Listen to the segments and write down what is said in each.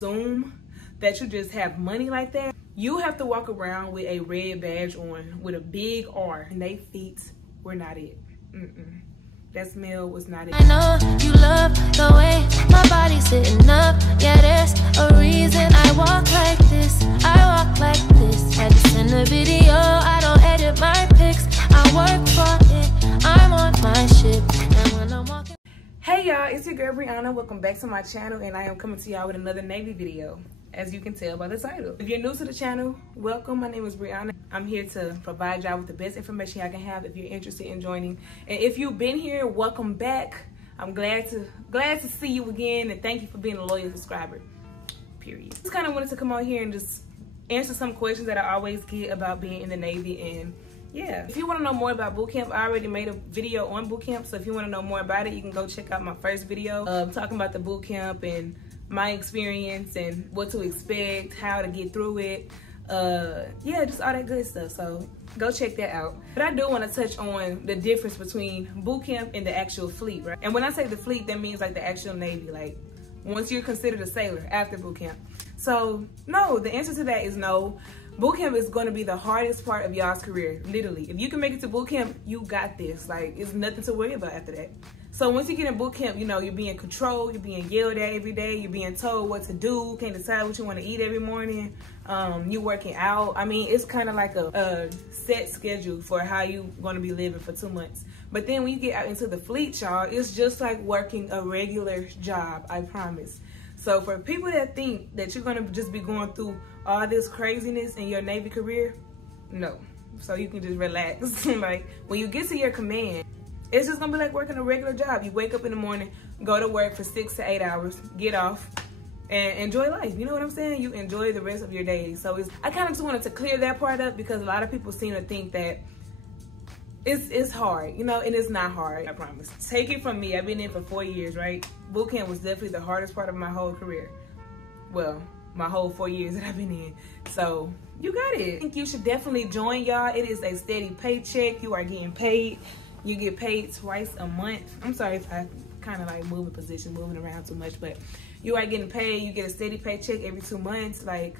assume that you just have money like that. You have to walk around with a red badge on with a big R, and they feet were not it. That smell was not it. I know you love the way my body's sitting up. Yeah, there's a reason I walk like this. I walk like this. Had to send a video. I don't edit my pics. I work for it. I'm on my shit. And when I'm walking. Hey y'all, it's your girl Brianna. Welcome back to my channel, and I am coming to y'all with another Navy video, as you can tell by the title. If you're new to the channel, welcome. My name is Brianna. I'm here to provide y'all with the best information I can have if you're interested in joining. And if you've been here, welcome back. I'm glad to see you again, and thank you for being a loyal subscriber. Period. Just kind of wanted to come on here and just answer some questions that I always get about being in the Navy. And yeah, if you want to know more about boot camp, I already made a video on boot camp. So if you want to know more about it, you can go check out my first video talking about the boot camp and my experience and what to expect, how to get through it. Yeah, just all that good stuff. So go check that out. But I do want to touch on the difference between boot camp and the actual fleet, right? And when I say the fleet, that means like the actual Navy, like once you're considered a sailor after boot camp. So no, the answer to that is no. Boot camp is going to be the hardest part of y'all's career, literally. If you can make it to boot camp, you got this. Like, it's nothing to worry about after that. So once you get in boot camp, you know, you're being controlled, you're being yelled at every day, you're being told what to do, can't decide what you want to eat every morning, you're working out. I mean, it's kind of like a set schedule for how you're going to be living for 2 months. But then when you get out into the fleet, y'all, it's just like working a regular job, I promise. So for people that think that you're going to just be going through all this craziness in your Navy career, no. So you can just relax. Like, when you get to your command, it's just gonna be like working a regular job. You wake up in the morning, go to work for 6 to 8 hours, get off, and enjoy life. You know what I'm saying? You enjoy the rest of your day. So I kind of just wanted to clear that part up, because a lot of people seem to think that it's hard, you know, and it's not hard, I promise. Take it from me, I've been in for 4 years, right? Boot camp was definitely the hardest part of my whole career. Well, my whole 4 years that I've been in. So you got it. I think you should definitely join, y'all. It is a steady paycheck. You are getting paid. You get paid twice a month. I'm sorry if I kind of like moving position, moving around too much, but you are getting paid. You get a steady paycheck every 2 months, like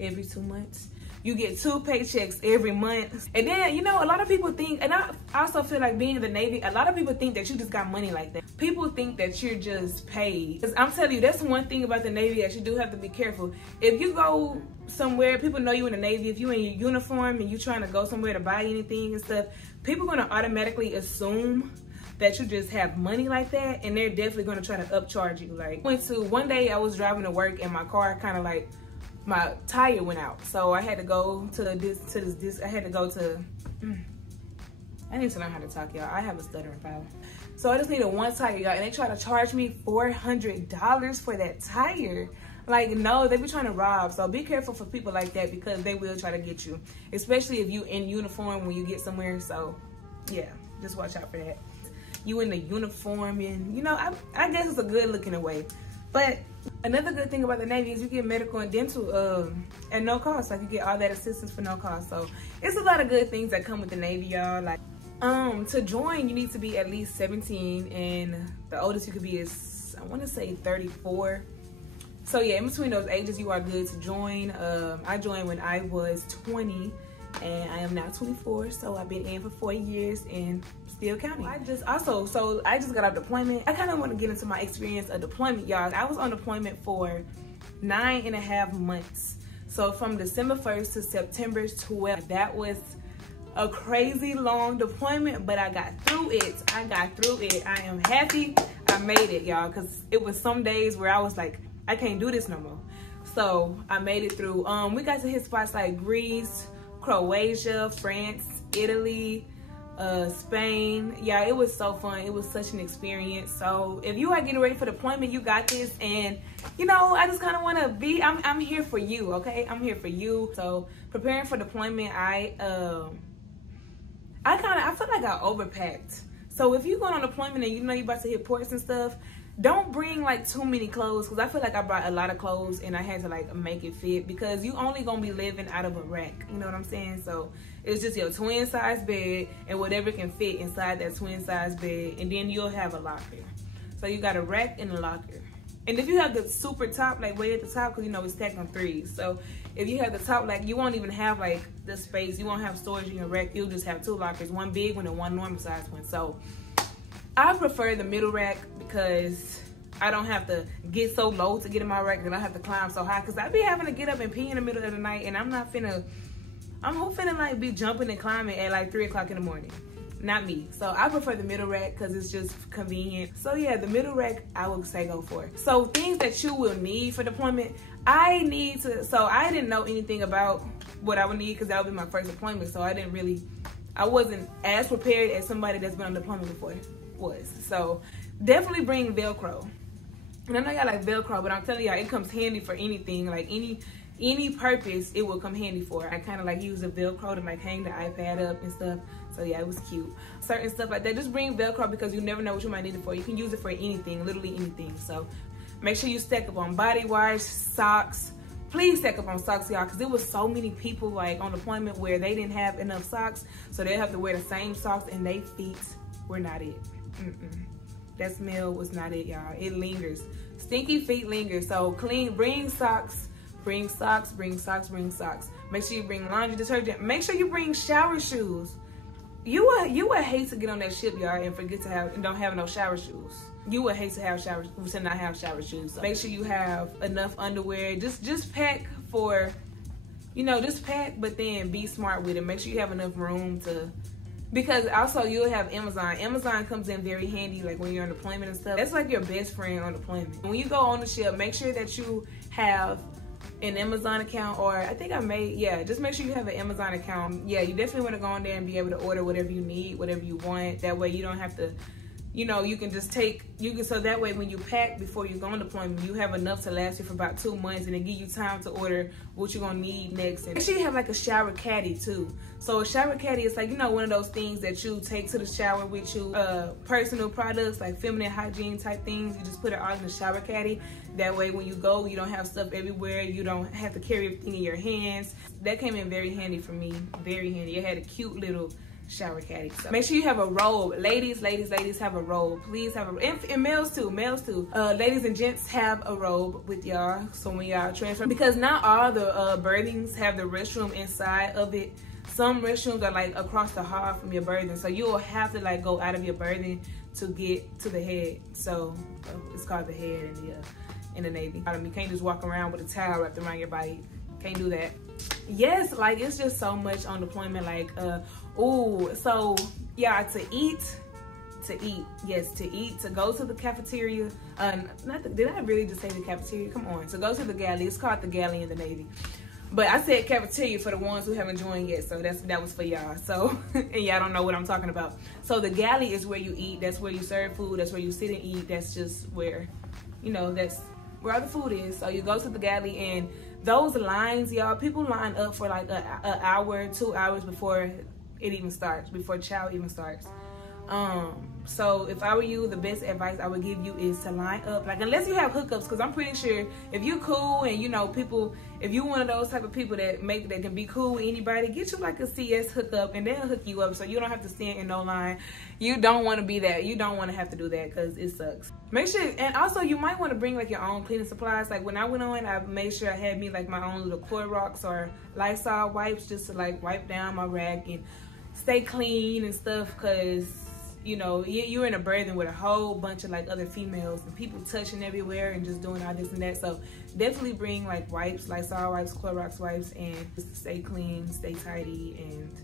every 2 months. You get 2 paychecks every month. And then, you know, a lot of people think, and I also feel like being in the Navy, a lot of people think that you just got money like that. People think that you're just paid. 'Cause I'm telling you, that's one thing about the Navy that you do have to be careful. If you go somewhere, people know you in the Navy. If you in your uniform and you trying to go somewhere to buy anything and stuff, people gonna automatically assume that you just have money like that, and they're definitely gonna try to upcharge you. Like, one day I was driving to work and my car kind of like, my tire went out, so I had to go to this. I had to go to. I need to learn how to talk, y'all. I have a stuttering problem, so I just needed one tire, y'all, and they try to charge me $400 for that tire. Like, no, they be trying to rob. So be careful for people like that, because they will try to get you, especially if you in uniform when you get somewhere. So yeah, just watch out for that. You in the uniform, and you know, I guess it's a good look in a way. But another good thing about the Navy is you get medical and dental at no cost. Like, you get all that assistance for no cost. So it's a lot of good things that come with the Navy, y'all. Like, to join, you need to be at least 17, and the oldest you could be is, I want to say 34. So yeah, in between those ages, you are good to join. I joined when I was 20, and I am now 24. So I've been in for 4 years and still counting. I just got out of deployment. I kind of want to get into my experience of deployment, y'all. I was on deployment for 9.5 months. So from December 1st to September 12th. That was a crazy long deployment, but I got through it. I am happy I made it, y'all, because it was some days where I was like, I can't do this no more. So I made it through. We got to hit spots like Greece, Croatia, France, Italy, Spain. Yeah, it was so fun. It was such an experience. So if you are getting ready for deployment, you got this. And you know, I just kind of want to be, I'm here for you, okay? I'm here for you. So preparing for deployment, I feel like I overpacked. So if you're going on deployment and you know you're about to hit ports and stuff, don't bring like too many clothes, because I feel like I brought a lot of clothes and I had to like make it fit, because you only gonna be living out of a rack, you know what I'm saying? So it's just your twin size bed and whatever can fit inside that twin size bed, and then you'll have a locker. So you got a rack and a locker, And if you have the super top, like way at the top, because you know it's stacked on 3s. So if you have the top, like you won't even have like the space. You won't have storage in your rack. You'll just have 2 lockers, one big one and one normal size one. So I prefer the middle rack because I don't have to get so low to get in my rack, and I have to climb so high. Because I be having to get up and pee in the middle of the night, and I'm finna like be jumping and climbing at like 3 o'clock in the morning. Not me. So I prefer the middle rack because it's just convenient. So yeah, the middle rack I would say go for. So things that you will need for deployment, I didn't know anything about what I would need because that would be my first deployment. So I wasn't as prepared as somebody that's been on deployment before was. So definitely bring Velcro. And I know y'all like Velcro, but I'm telling y'all it comes handy for anything, like any purpose it will come handy for. I kind of like use the Velcro to like hang the iPad up and stuff. So yeah, it was cute. Certain stuff like that, just bring Velcro because you never know what you might need it for. You can use it for anything, literally anything. So make sure you stack up on body wash, socks. Please stack up on socks, y'all, because there was so many people like on deployment where they didn't have enough socks, so they have to wear the same socks and their feet were not it. That smell was not it, y'all. It lingers. Stinky feet linger. So clean, bring socks. Bring socks, bring socks, bring socks. Make sure you bring laundry detergent. Make sure you bring shower shoes. You would hate to get on that ship, y'all, and forget to have and don't have no shower shoes. You would hate to not have shower shoes. So make sure you have enough underwear. Just pack for, just pack, but then be smart with it. Make sure you have enough room to. Because also you'll have Amazon. Amazon comes in very handy like when you're on deployment and stuff. That's like your best friend on deployment. When you go on the ship, make sure that you have an Amazon account, or I think just make sure you have an Amazon account. Yeah, you definitely want to go on there and be able to order whatever you need, whatever you want. That way you don't have to, you can just so that way when you pack before you go on deployment, you have enough to last you for about 2 months, and it give you time to order what you're gonna need next. And make sure you have like a shower caddy too. So a shower caddy is like, one of those things that you take to the shower with you, personal products like feminine hygiene type things. You just put it all in the shower caddy. That way when you go, you don't have stuff everywhere. You don't have to carry everything in your hands. That came in very handy for me, very handy. It had a cute little shower caddy. So make sure you have a robe. Ladies have a robe. Please have a, and males too. Ladies and gents have a robe with y'all. So when y'all transfer, because not all the berthings have the restroom inside of it. Some restrooms are like across the hall from your berthing, so you will have to like go out of your berthing to get to the head. So it's called the head in the Navy. You can't just walk around with a towel wrapped around your body. Can't do that. Yes, like it's just so much on deployment. Like so yeah, to eat, to go to the cafeteria. Did I really just say the cafeteria? Come on, to go to the galley. It's called the galley in the Navy. But I said cafeteria for the ones who haven't joined yet, so that was for y'all. So, and y'all don't know what I'm talking about. So the galley is where you eat. That's where you serve food. That's where you sit and eat. That's just where, that's where all the food is. So you go to the galley, and those lines, y'all, people line up for like an hour, 2 hours before it even starts, before chow even starts. So if I were you, the best advice I would give you is to line up, like, unless you have hookups, because I'm pretty sure if you're cool and people, if you're one of those type of people that can be cool with anybody, get you like a CS hookup and they'll hook you up so you don't have to stand in no line. You don't want to be that. You don't want to have to do that because it sucks. Make sure, and also you might want to bring like your own cleaning supplies. Like when I went on, I made sure I had me like my own little Clorox or Lysol wipes just to like wipe down my rack and stay clean and stuff, because you're in a berthing with a whole bunch of like other females and people touching everywhere and just doing all this and that. So definitely bring like wipes, Lysol wipes, Clorox wipes, and just stay clean, stay tidy. And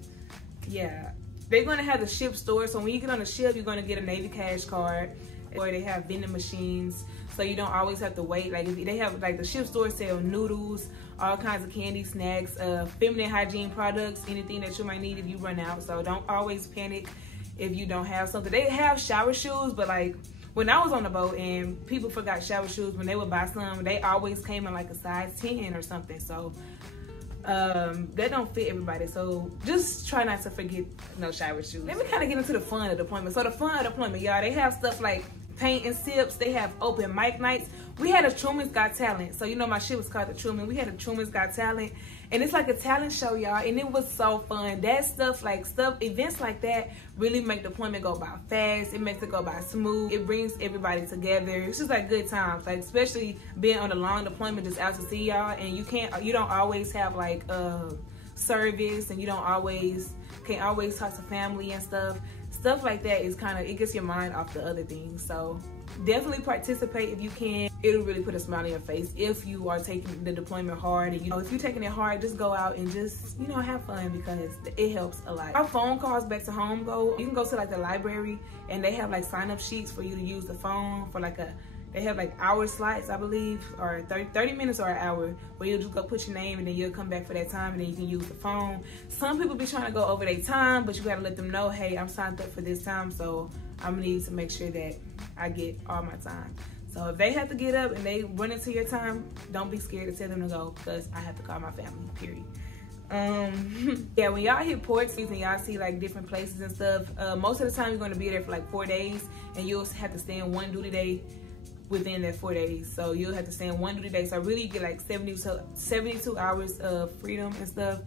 yeah, they're gonna have the ship store. So when you get on the ship, you're gonna get a Navy cash card, or they have vending machines, so you don't always have to wait. Like if they have like the ship store sell noodles, all kinds of candy, snacks, feminine hygiene products, anything that you might need if you run out. So don't always panic if you don't have something. They have shower shoes, but like when I was on the boat and people forgot shower shoes, when they would buy some, they always came in like a size 10 or something. So that don't fit everybody. So just try not to forget no shower shoes. Let me kind of get into the fun of deployment. So the fun of deployment, y'all, they have stuff like paint and sips. They have open mic nights, we had a Truman's Got Talent. So, you know, my shit was called the Truman. We had a Truman's Got Talent. And it's like a talent show, y'all. And it was so fun. That stuff, events like that really make deployment go by fast. It makes it go by smooth. It brings everybody together. It's just like good times. Like, especially being on a long deployment just out to see y'all. And you don't always have like service, and you can't always talk to family and stuff. Stuff like that is it gets your mind off the other things. So definitely participate if you can. It'll really put a smile on your face if you are taking the deployment hard. And if you're taking it hard, just go out and just have fun, because it helps a lot. Our phone calls back to home you can go to like the library, and they have like sign up sheets for you to use the phone for they have like hour slots, I believe, or 30 minutes or an hour, where you'll just go put your name and then you'll come back for that time, and then you can use the phone. Some people be trying to go over their time, but you gotta let them know, hey, I'm signed up for this time, so I'm gonna need to make sure that I get all my time. So if they have to get up and they run into your time, don't be scared to tell them to go, because I have to call my family, period. Yeah, when y'all hit ports and y'all see like different places and stuff, most of the time you're gonna be there for like 4 days, and you'll have to stay in one duty day within that 4 days. So you'll have to stay in one duty day. So really you get like 72 hours of freedom and stuff.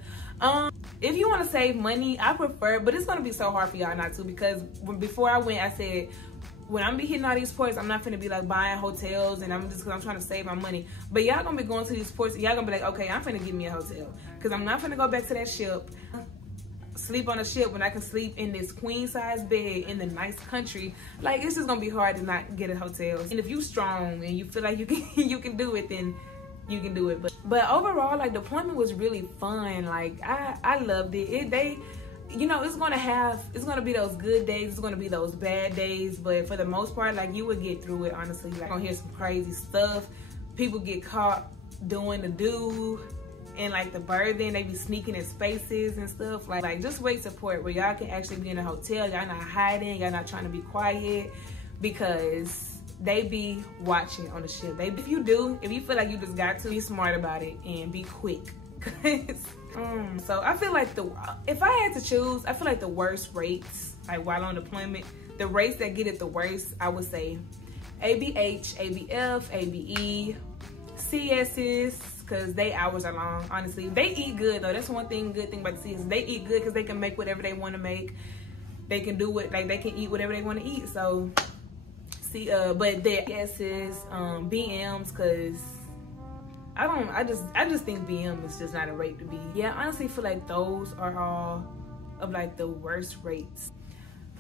If you want to save money, I prefer, but it's going to be so hard for y'all not to, because before I went, I said, when I'm be hitting all these ports, I'm not finna be like buying hotels, and I'm trying to save my money. But y'all gonna be going to these ports, and y'all gonna be like, okay, I'm finna give me a hotel, because I'm not finna go back to that ship, sleep on a ship when I can sleep in this queen size bed in the nice country. Like, it's just gonna be hard to not get a hotel. And if you strong and you feel like you can do it, then you can do it. But overall, like, deployment was really fun. Like, I loved it. It's gonna be those good days, it's gonna be those bad days, but for the most part, like, you would get through it, honestly. Like, gonna hear some crazy stuff. People get caught doing the do, and like the birthing, they be sneaking in spaces and stuff. Like just wait support where y'all can actually be in a hotel. Y'all not hiding, y'all not trying to be quiet, because they be watching on the ship. If you feel like you just got to, be smart about it and be quick. So I feel like if I had to choose, I feel like the worst rates, like while on deployment, the rates that get it the worst, I would say ABH, ABF, ABE, CSs, because they hours are long, honestly. They eat good though. That's one good thing about the CSs. They eat good because they can make whatever they want to make. They can do it, like they can eat whatever they want to eat. So but their CSs, BMs, because I just think BM is just not a rate to be. Yeah, I honestly feel like those are all of like the worst rates.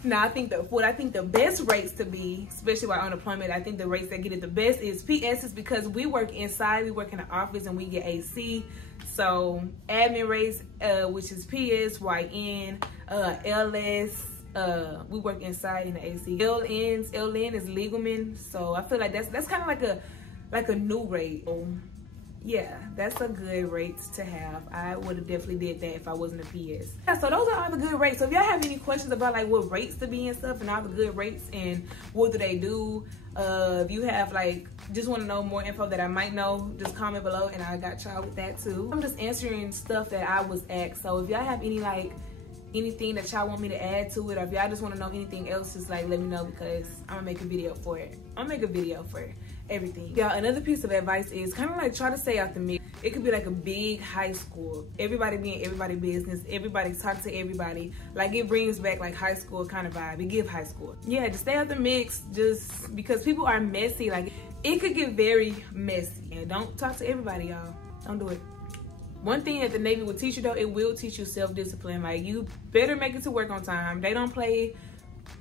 Now I think the best rates to be, especially while on deployment, I think the rates that get it the best is PSs, because we work inside, we work in the office, and we get AC. So admin rates, which is PS, YN, LS, we work inside in the AC. LN is legalman. So I feel like that's kind of like a new rate. Yeah, that's a good rate to have. I would have definitely did that if I wasn't a PS. Yeah, so those are all the good rates. So if y'all have any questions about like what rates to be and stuff, and all the good rates and what do they do, if you have like just want to know more info that I might know, just comment below and I got y'all with that too. I'm just answering stuff that I was asked. So if y'all have anything that y'all want me to add to it, or if y'all just want to know anything else, just like let me know, because I'm gonna make a video for it. Everything. Yeah, another piece of advice is kind of like try to stay out the mix. It could be like a big high school. Everybody be in everybody's business. Everybody talk to everybody. Like, it brings back like high school kind of vibe. It gives high school. Yeah, just stay out the mix, just because people are messy. Like, it could get very messy. And don't talk to everybody, y'all. Don't do it. One thing that the Navy will teach you though, it will teach you self-discipline. Like, you better make it to work on time. They don't play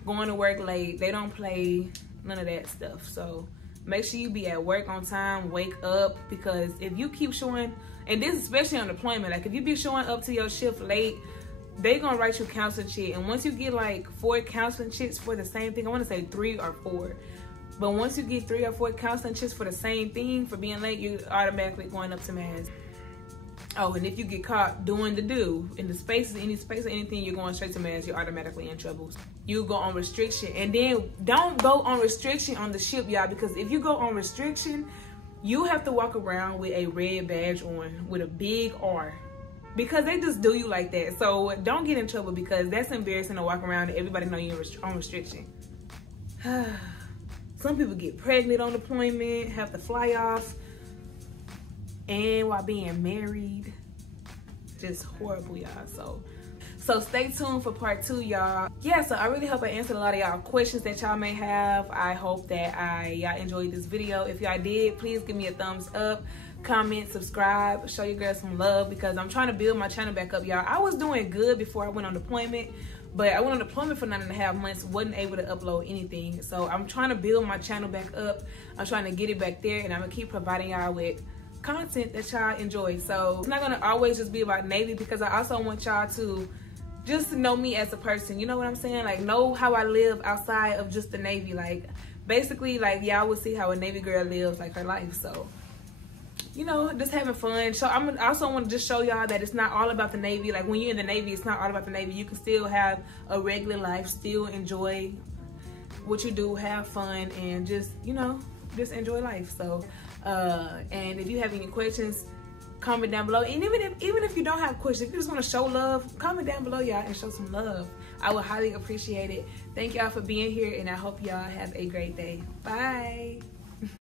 going to work late. They don't play none of that stuff. So make sure you be at work on time, wake up, because if you keep showing, and this especially on deployment, like if you be showing up to your shift late, they gonna write you counseling shit. And once you get like 4 counseling shits for the same thing, I wanna say 3 or 4, but once you get 3 or 4 counseling shits for the same thing, for being late, you're automatically going up to mass. Oh, and if you get caught doing the do in the spaces, any space or anything, you're going straight to mass. You're automatically in trouble. You go on restriction, and then don't go on restriction on the ship, y'all, because if you go on restriction, you have to walk around with a red badge on with a big R, because they just do you like that. So don't get in trouble, because that's embarrassing to walk around and everybody know you're on restriction. Some people get pregnant on deployment, have to fly off, and while being married. Just horrible, y'all. So stay tuned for part 2, y'all. Yeah, so I really hope I answered a lot of y'all questions that y'all may have. I hope that y'all enjoyed this video. If y'all did, please give me a thumbs up, comment, subscribe, show your girl some love, because I'm trying to build my channel back up, y'all. I was doing good before I went on deployment, but I went on deployment for 9.5 months, wasn't able to upload anything. So I'm trying to build my channel back up. I'm trying to get it back there, and I'm gonna keep providing y'all with content that y'all enjoy. So it's not gonna always just be about Navy, because I also want y'all to just know me as a person, you know what I'm saying? Like, know how I live outside of just the Navy. Like, basically, like, y'all will see how a Navy girl lives, like, her life. So, you know, just having fun. So I also want to just show y'all that it's not all about the Navy. Like, when you're in the Navy, it's not all about the Navy. You can still have a regular life, still enjoy what you do, have fun, and just, you know, just enjoy life. So and if you have any questions, comment down below. And even if you don't have questions, if you just want to show love, comment down below, y'all, and show some love. I would highly appreciate it. Thank y'all for being here, and I hope y'all have a great day. Bye.